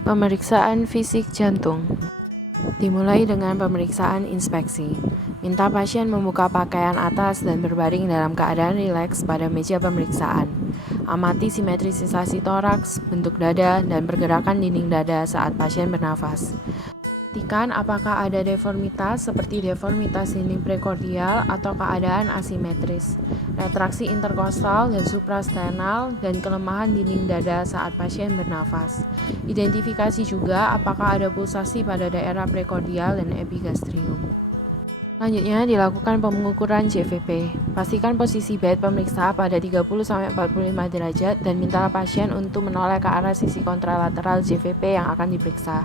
Pemeriksaan fisik jantung dimulai dengan pemeriksaan inspeksi. Minta pasien membuka pakaian atas dan berbaring dalam keadaan rileks pada meja pemeriksaan. Amati simetrisasi toraks, bentuk dada, dan pergerakan dinding dada saat pasien bernafas. Pastikan apakah ada deformitas seperti deformitas dinding prekordial atau keadaan asimetris, retraksi interkostal dan suprasternal, dan kelemahan dinding dada saat pasien bernafas. Identifikasi juga apakah ada pulsasi pada daerah prekordial dan epigastrium. Selanjutnya dilakukan pengukuran JVP. Pastikan posisi bed pemeriksa pada 30-45 derajat dan mintalah pasien untuk menoleh ke arah sisi kontralateral JVP yang akan diperiksa.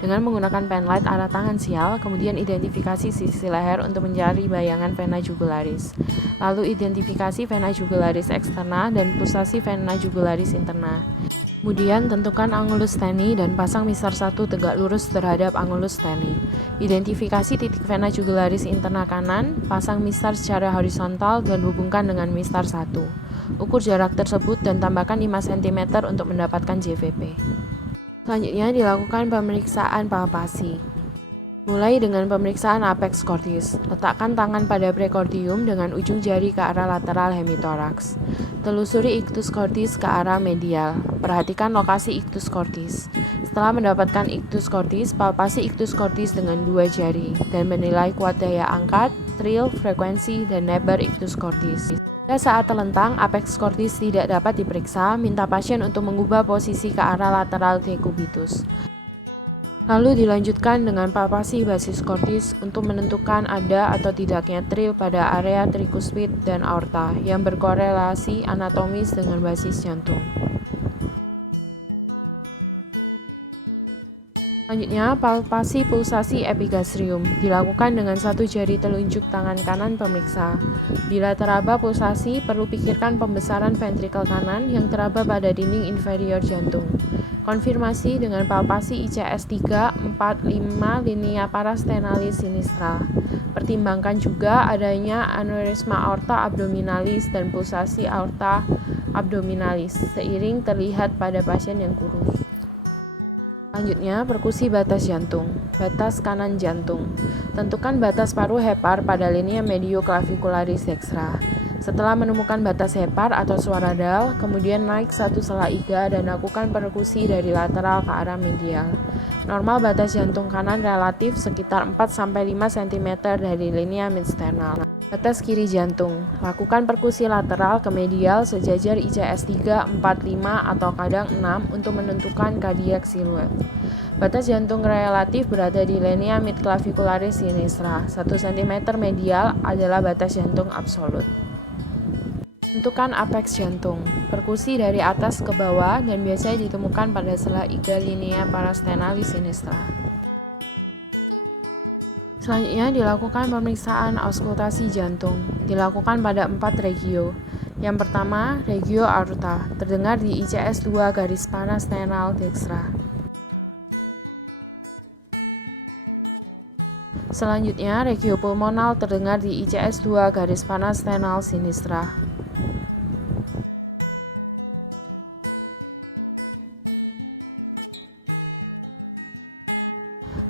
Dengan menggunakan penlight arah tangan sial, kemudian identifikasi sisi leher untuk mencari bayangan vena jugularis. Lalu identifikasi vena jugularis eksterna dan pulsasi vena jugularis interna. Kemudian tentukan angulus steni dan pasang mistar 1 tegak lurus terhadap angulus steni. Identifikasi titik vena jugularis interna kanan, pasang mistar secara horizontal dan hubungkan dengan mistar 1. Ukur jarak tersebut dan tambahkan 5 cm untuk mendapatkan JVP. Selanjutnya dilakukan pemeriksaan palpasi. Mulai dengan pemeriksaan apex cordis. Letakkan tangan pada prekordium dengan ujung jari ke arah lateral hemitoraks. Telusuri ictus cordis ke arah medial. Perhatikan lokasi ictus cordis. Setelah mendapatkan ictus cordis, palpasi ictus cordis dengan 2 jari dan menilai kuat daya angkat, trill, frekuensi, dan neber ictus cordis. Pada saat terlentang, apex cordis tidak dapat diperiksa, minta pasien untuk mengubah posisi ke arah lateral decubitus. Lalu dilanjutkan dengan palpasi basis cordis untuk menentukan ada atau tidaknya trill pada area tricuspid dan aorta yang berkorelasi anatomis dengan basis jantung. Selanjutnya, palpasi pulsasi epigastrium dilakukan dengan 1 jari telunjuk tangan kanan pemeriksa. Bila teraba pulsasi, perlu pikirkan pembesaran ventrikel kanan yang teraba pada dinding inferior jantung. Konfirmasi dengan palpasi ICS 3, 4, 5 linea parastenalis sinistra. Pertimbangkan juga adanya aneurisma aorta abdominalis dan pulsasi aorta abdominalis seiring terlihat pada pasien yang kurus. Selanjutnya, perkusi batas jantung. Batas kanan jantung. Tentukan batas paru hepar pada linea medioclavicularis dextra. Setelah menemukan batas hepar atau suaradal, kemudian naik 1 sela iga dan lakukan perkusi dari lateral ke arah medial. Normal batas jantung kanan relatif sekitar 4-5 cm dari linea midsternal. Batas kiri jantung. Lakukan perkusi lateral ke medial sejajar ICS 3, 4, 5 atau kadang 6 untuk menentukan cardiac silhouette. Batas jantung relatif berada di linea midclavicularis sinistra. 1 cm medial adalah batas jantung absolut. Tentukan apex jantung. Perkusi dari atas ke bawah dan biasanya ditemukan pada sela iga linea parastenalis sinistra. Selanjutnya dilakukan pemeriksaan auskultasi jantung. Dilakukan pada 4 regio. Yang pertama, regio aorta, terdengar di ICS 2 garis parasternal dextra. Selanjutnya, regio pulmonal terdengar di ICS 2 garis parasternal sinistra.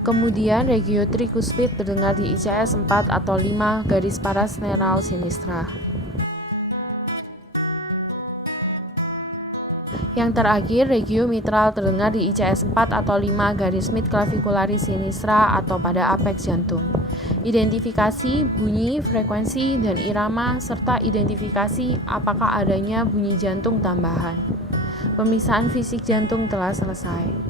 Kemudian regio tricuspid terdengar di ICS 4 atau 5 garis parasternal sinistra. Yang terakhir, regio mitral terdengar di ICS 4 atau 5 garis midclavicularis sinistra atau pada apex jantung. Identifikasi, bunyi, frekuensi, dan irama, serta identifikasi apakah adanya bunyi jantung tambahan. Pemeriksaan fisik jantung telah selesai.